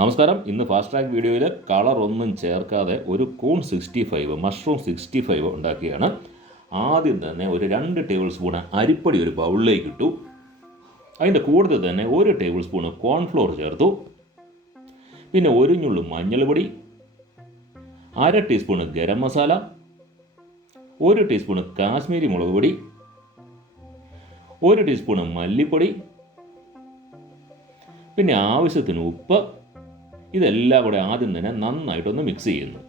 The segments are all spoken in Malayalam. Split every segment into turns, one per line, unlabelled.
നമസ്കാരം. ഇന്ന് ഫാസ്റ്റ് ട്രാക്ക് വീഡിയോയിൽ കളർ ഒന്നും ചേർക്കാതെ ഒരു കൂൺ sixty five mushroom sixty five ഉണ്ടാക്കിയാണ്. ആദ്യം തന്നെ ഒരു രണ്ട് ടേബിൾ സ്പൂൺ അരിപ്പൊടി ഒരു ബൗളിലേക്ക് ഇട്ടു. അതിന്റെ കൂടുതൽ തന്നെ ഒരു ടേബിൾ സ്പൂൺ കോൺഫ്ലോർ ചേർത്തു. പിന്നെ ഒരു ഞുള്ളു മഞ്ഞൾപ്പൊടി അര ടീസ്പൂൺ ഗരം മസാല ഒരു ടീസ്പൂൺ കാശ്മീരി മുളക് പൊടി ഒരു ടീസ്പൂൺ മല്ലിപ്പൊടി പിന്നെ ആവശ്യത്തിന് ഉപ്പ് ഇതെല്ലാം കൂടെ ആദ്യം തന്നെ നന്നായിട്ടൊന്ന് മിക്സ് ചെയ്യുന്നു.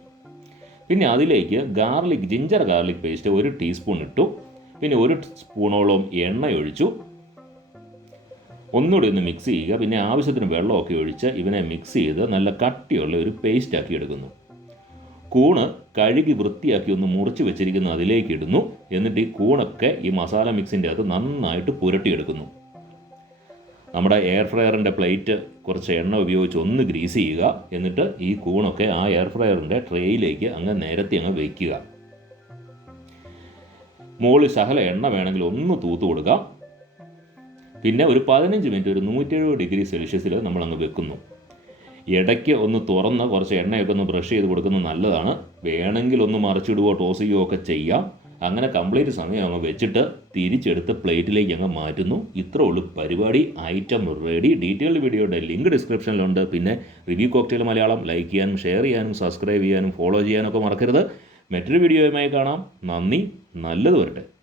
പിന്നെ അതിലേക്ക് ഗാർലിക് ജിഞ്ചർ ഗാർലിക് പേസ്റ്റ് ഒരു ടീസ്പൂൺ ഇട്ടു. പിന്നെ ഒരു സ്പൂണോളം എണ്ണ ഒഴിച്ചു. ഒന്നുകൂടി ഒന്ന് മിക്സ് ചെയ്യുക. പിന്നെ ആവശ്യത്തിന് വെള്ളമൊക്കെ ഒഴിച്ച് ഇവനെ മിക്സ് ചെയ്ത് നല്ല കട്ടിയുള്ള ഒരു പേസ്റ്റ് ആക്കി എടുക്കുന്നു. കൂണ് കഴുകി വൃത്തിയാക്കി ഒന്ന് മുറിച്ച് വെച്ചിരിക്കുന്ന അതിലേക്ക് ഇടുന്നു. എന്നിട്ട് ഈ കൂണൊക്കെ ഈ മസാല മിക്സിന്റെ അകത്ത് നന്നായിട്ട് പുരട്ടിയെടുക്കുന്നു. നമ്മുടെ എയർ ഫ്രയറിന്റെ പ്ലേറ്റ് കുറച്ച് എണ്ണ ഉപയോഗിച്ച് ഒന്ന് ഗ്രീസ് ചെയ്യുക. എന്നിട്ട് ഈ കൂണൊക്കെ ആ എയർ ഫ്രയറിന്റെ ട്രേയിലേക്ക് അങ്ങ് നേരത്തെ അങ്ങ് വയ്ക്കുക മുകളിൽ ശകല എണ്ണ വേണമെങ്കിൽ ഒന്ന് തൂത്ത് കൊടുക്കുക. പിന്നെ ഒരു പതിനഞ്ച് മിനിറ്റ് ഒരു നൂറ്റെഴുപത് ഡിഗ്രി സെൽഷ്യസിൽ നമ്മളങ്ങ് വെക്കുന്നു. ഇടയ്ക്ക് ഒന്ന് തുറന്ന് കുറച്ച് എണ്ണയൊക്കെ ഒന്ന് ബ്രഷ് ചെയ്ത് കൊടുക്കുന്നത് നല്ലതാണ്. വേണമെങ്കിൽ ഒന്ന് മറിച്ചിടുകയോ ടോസ് ചെയ്യുകയോ ഒക്കെ ചെയ്യാം. അങ്ങനെ കംപ്ലീറ്റ് സമയം അങ്ങ് വെച്ചിട്ട് തിരിച്ചെടുത്ത് പ്ലേറ്റിലേക്ക് അങ്ങ് മാറ്റുന്നു. ഇത്രേ ഉള്ളൂ പരിപാടി. ഐറ്റം റെഡി ഡീറ്റെയിൽഡ് വീഡിയോയുടെ ലിങ്ക് ഡിസ്ക്രിപ്ഷനിലുണ്ട് പിന്നെ റിവ്യൂ കോക്ടെയിൽ മലയാളം ലൈക്ക് ചെയ്യാനും ഷെയർ ചെയ്യാനും സബ്സ്ക്രൈബ് ചെയ്യാനും ഫോളോ ചെയ്യാനൊക്കെ മറക്കരുത്. മറ്റൊരു വീഡിയോയുമായി കാണാം. നന്ദി. നല്ലത് വരട്ടെ.